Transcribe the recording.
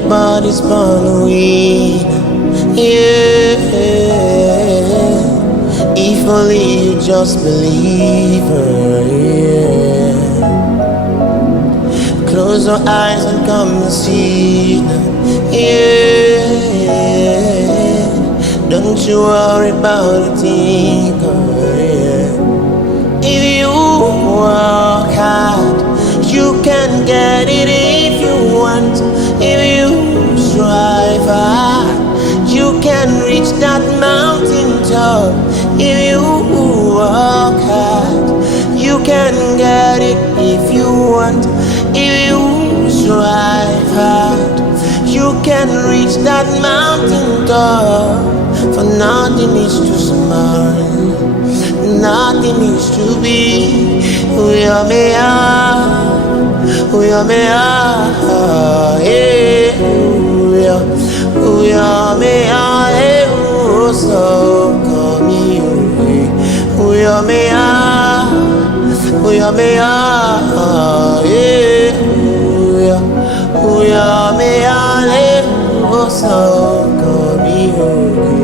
Everybody's born a winner, yeah. If only you just believe her, yeah. Close your eyes and come and see now, yeah. Don't you worry about a thing, yeah. If you work hard, you can get it if you want. If you strive hard, you can reach that mountain top. If you work hard, you can get it if you want. If you strive hard, you can reach that mountain top. For nothing is too small, nothing is to be. We are meyo, we are meyo, yeah. We are meyo, so come here. We are meyo, yeah. We are meyo, so come here.